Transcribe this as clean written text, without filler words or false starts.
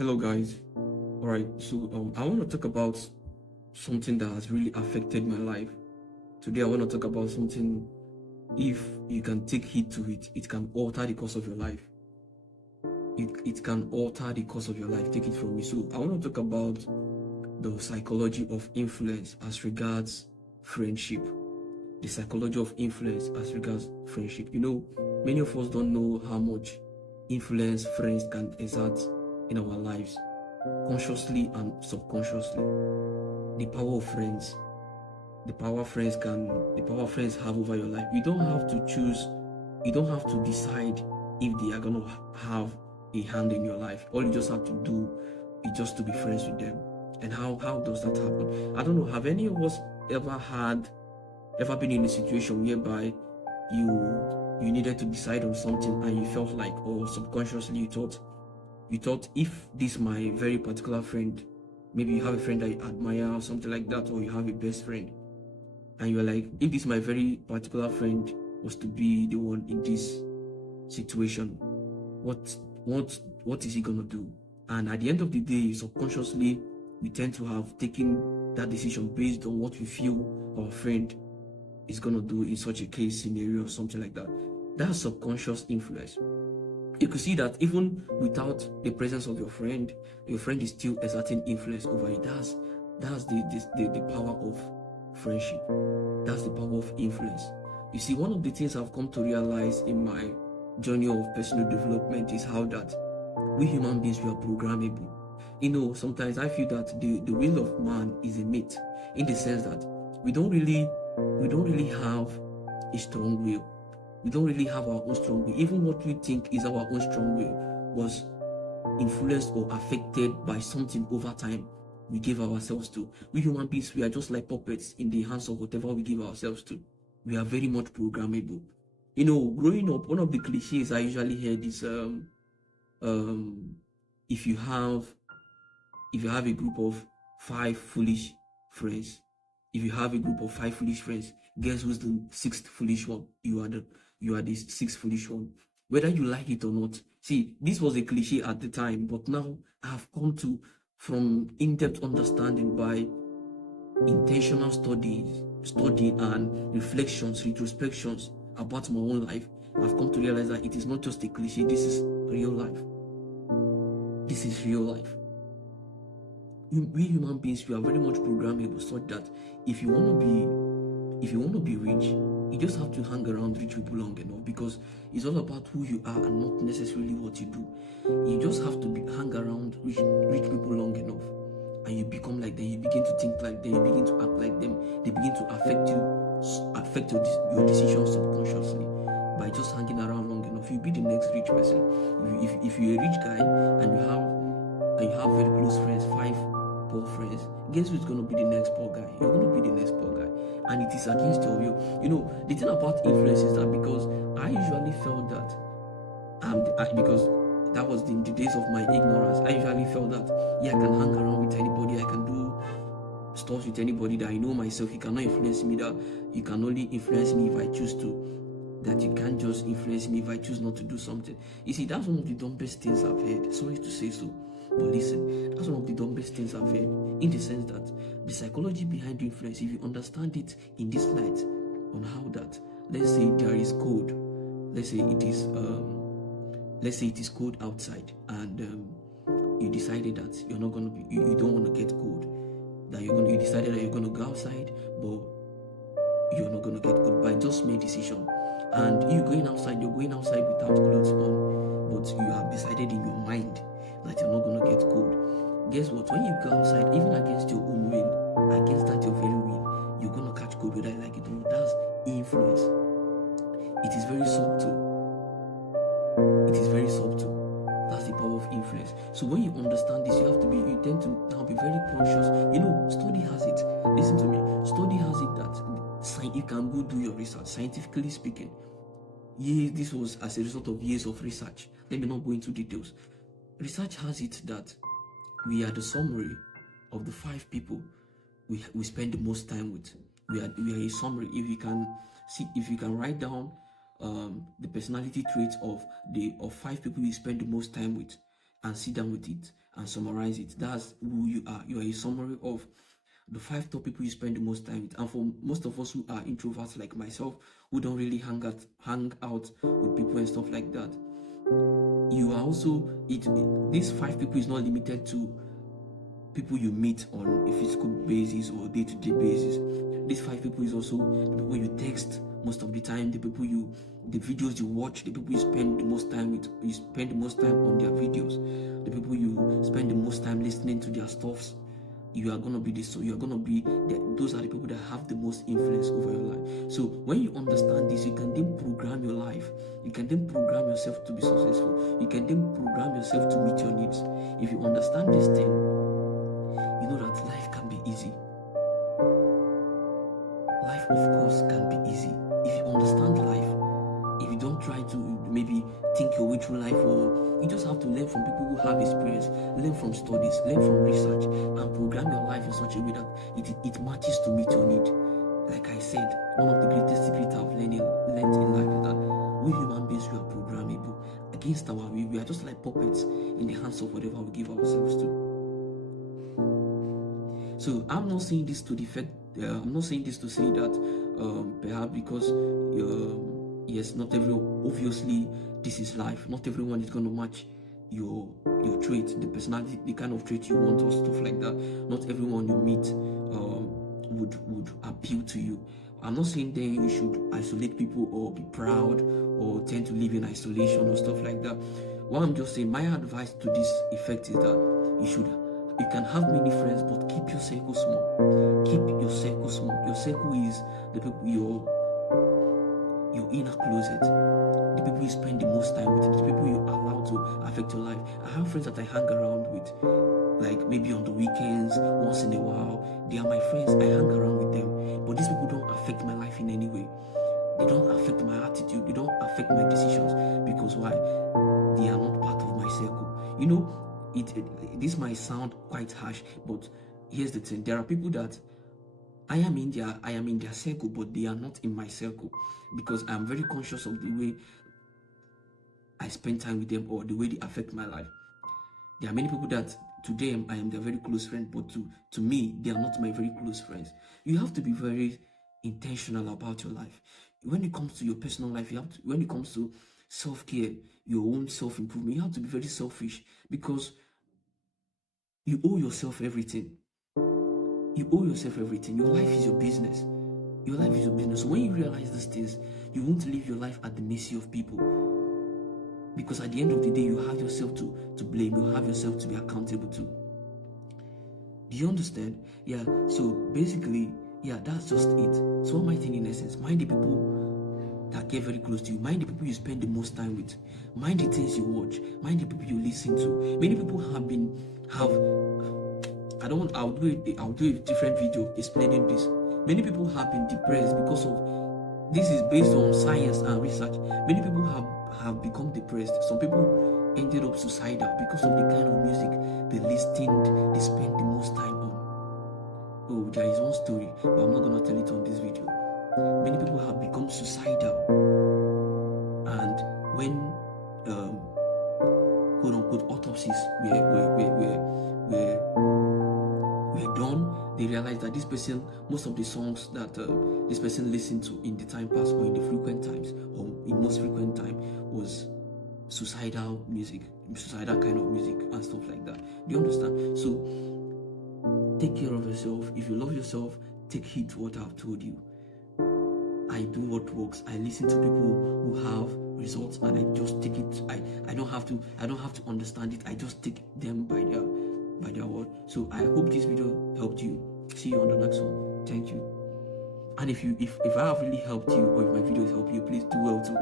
Hello, guys. All right, so I want to talk about something that has really affected my life. Today, I want to talk about something. If you can take heed to it, it can alter the course of your life. It can alter the course of your life. Take it from me. So, I want to talk about the psychology of influence as regards friendship. The psychology of influence as regards friendship. Many of us don't know how much influence friends can exert in our lives, consciously and subconsciously. The power of friends, the power friends have over your life. You don't have to choose, you don't have to decide if they are gonna have a hand in your life. All you just have to do is just to be friends with them. And how does that happen? I don't know. Have any of us ever been in a situation whereby you needed to decide on something and you felt like, or subconsciously you thought if this my very particular friend, maybe you have a friend that you admire or something like that, or you have a best friend, and you're like, if this my very particular friend was to be the one in this situation, what is he gonna do? And at the end of the day, subconsciously, we tend to have taken that decision based on what we feel our friend is gonna do in such a case scenario or something like that. That's subconscious influence. You could see that even without the presence of your friend is still exerting influence over you. That's the power of friendship. That's the power of influence. You see, one of the things I've come to realize in my journey of personal development is how that we human beings, we are programmable. Sometimes I feel that the will of man is a myth, in the sense that we don't really have a strong will. We don't really have our own strong will. Even what we think is our own strong will was influenced or affected by something over time we give ourselves to. We human beings, we are just like puppets in the hands of whatever we give ourselves to. We are very much programmable. Growing up, one of the cliches I usually heard is if you have a group of 5 foolish friends, guess who's the 6th foolish one? You are the 6th foolish one. Whether you like it or not. See, this was a cliche at the time, but now I have come to, from in-depth understanding by intentional study and retrospections about my own life, I've come to realize that it is not just a cliche. This is real life. This is real life. We human beings, we are very much programmable, such that if you want to be rich, you just have to hang around rich people long enough, because it's all about who you are and not necessarily what you do. You just have to hang around rich people long enough, and you become like them. You begin to think like them. You begin to act like them. They begin to affect your decisions subconsciously by just hanging around long enough. You'll be the next rich person. If you're a rich guy and you have very close friends, 5 poor friends, guess who's going to be the next poor guy? You're going to be the next poor guy, and it is against your will. The thing about influence is that, because I usually felt that, because that was in the days of my ignorance, I usually felt that, I can hang around with anybody, I can do stuff with anybody, that I know myself, you cannot influence me, that you can only influence me if I choose to, that you can't just influence me if I choose not to do something. You see, that's one of the dumbest things I've heard. Sorry to say so, but listen, that's one of the dumbest things I've heard, in the sense that the psychology behind influence, if you understand it in this light, on how that, let's say there is code, let's say it is cold outside, and you decided that you're not going to be, you don't want to get cold, that you decided that you're going to go outside, but you're not going to get cold by just made decision, and you're going outside without clothes on, but you have decided in your mind that you're not going to get cold. Guess what? When you go outside, even against your own will, against that your very will, you're going to catch cold whether you like it or not. That's influence. It is very subtle. That's the power of influence. So when you understand this, you tend to now be very conscious. Study has it. Listen to me. Study has it that you can go do your research. Scientifically speaking, this was as a result of years of research. Let me not go into details. Research has it that we are the summary of the 5 people we spend the most time with. We are a summary. If you can write down the personality traits of 5 people you spend the most time with, and sit down with it and summarize it. That's who you are. You are a summary of the 5 top people you spend the most time with. And for most of us who are introverts like myself, who don't really hang out with people and stuff like that, you are also these 5 people is not limited to people you meet on a physical basis or day-to-day basis. These 5 people is also the people you text most of the time, the videos you watch, the people you spend the most time with, you spend the most time on their videos, the people you spend the most time listening to their stuffs. You are gonna be this, so you are gonna be those are the people that have the most influence over your life. So when you understand this, you can then program your life. You can then program yourself to be successful. You can then program yourself to meet your needs. If you understand this thing, you know that life can be easy. Life, of course, can be easy if you understand life. If you don't try to maybe think your way through life, or you just have to learn from people who have experience, learn from studies, learn from research, and program your life in such a way that it matches to meet your need. Like I said, one of the greatest secrets I've learned in life is that we human beings, we are programmable. Against our will, we are just like puppets in the hands of whatever we give ourselves to. So I'm not saying this to defect. I'm not saying this to say that perhaps because yes, not everyone, obviously this is life. Not everyone is going to match your trait, the personality, the kind of trait you want, or stuff like that. Not everyone you meet would appeal to you. I'm not saying then you should isolate people or be proud or tend to live in isolation or stuff like that. What I'm just saying, my advice to this effect is that you can have many friends, but keep your circle small. Keep your circle small. Your circle is the people, your inner closet, the people you spend the most time with, the people you allow to affect your life. I have friends that I hang around with, like maybe on the weekends, once in a while. They are my friends, I hang around with them, but these people don't affect my life in any way. They don't affect my attitude, they don't affect my decisions, because why? They are not part of my circle. You know, this might sound quite harsh, but here's the thing. There are people that I am in their circle, but they are not in my circle, because I'm very conscious of the way I spend time with them or the way they affect my life. There are many people that to them I am their very close friend, but to me they are not my very close friends. You have to be very intentional about your life. When it comes to your personal life, when it comes to self-care, your own self-improvement, you have to be very selfish, because you owe yourself everything. You owe yourself everything. Your life is your business. Your life is your business. So when you realize these things, you won't live your life at the mercy of people. Because at the end of the day, you have yourself to blame. You have yourself to be accountable to. Do you understand? Yeah. So basically, yeah, that's just it. So what am I saying in essence? Mind the people that get very close to you. Mind the people you spend the most time with. Mind the things you watch. Mind the people you listen to. Many people I'll do a different video explaining this. Many people have been depressed because of, this is based on science and research. Many people have become depressed. Some people ended up suicidal because of the kind of music they spend the most time on. Oh, there is one story, but I'm not gonna tell it on this video. Many people have become suicidal, and when quote unquote autopsies were done, they realized that this person, most of the songs that this person listened to in the time past, or in the frequent times, or in most frequent time, was suicidal music, suicidal kind of music and stuff like that. Do you understand? So take care of yourself. If you love yourself, take heed to what I've told you. I do what works. I listen to people who have results, and I just take it. I don't have to understand it. I just take them by their word. So I hope this video helped you. See you on the next one. Thank you. And if I have really helped you, or if my videos help you, please do well to